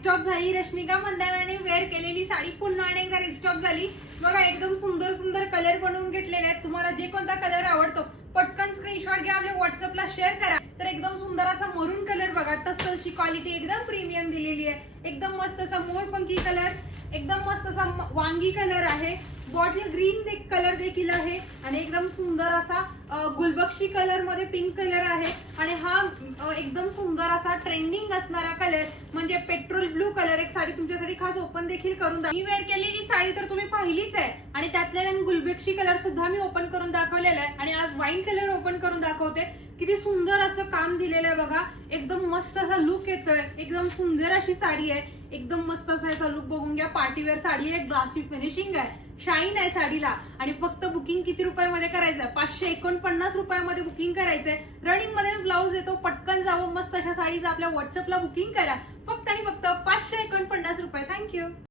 Restock झाली. Rashmika मंदानाने wear केलेली साडी पुन्हा एकदा रिस्टॉक झाली. बघा एकदम सुंदर सुंदर कलर बनवून घेतलेले आहेत. तुम्हाला जे कोणता कलर आवडतो पटकन स्क्रीनशॉट घ्या, आपल्या व्हॉट्सअपला शेअर करा. तर एकदम सुंदर असा मरून कलर बघा, टसलची क्वालिटी एकदम प्रीमियम दिलेली आहे. एकदम मस्त असा मोरपंखी कलर, एकदम मस्त असा वांगी कलर आहे. बॉटल ग्रीन कलर देखील आहे आणि एकदम सुंदर असा गुलबक्षी कलर मध्ये पिंक कलर आहे. आणि हा एकदम सुंदर असा ट्रेंडिंग असणारा कलर म्हणजे पेट्रोल ब्लू कलर. एक साडी तुमच्यासाठी खास ओपन देखील करून मी वेअर केलेली साडी तर तुम्ही पाहिलीच आहे आणि त्यातल्या गुलबक्षी कलर सुद्धा मी ओपन करून दाखवलेला आहे आणि आज वाईन कलर ओपन करून दाखवते. किती सुंदर असं काम दिलेलं आहे बघा, एकदम मस्त असा लुक येतोय. एकदम सुंदर अशी साडी आहे, एकदम मस्त असा याचा लुक बघून घ्या. पार्टीवेअर साडी आहे, ग्लासी फिनिशिंग आहे, शाईन आहे साडीला. आणि फक्त बुकिंग किती रुपयामध्ये करायचं? 549 रुपयामध्ये बुकिंग करायचंय. रनिंग मध्ये ब्लाऊज येतो, पटकन जावं. मस्त अशा साडीचं आपल्या व्हॉट्सअपला बुकिंग करा. फक्त आणि फक्त 549 रुपये. थँक्यू.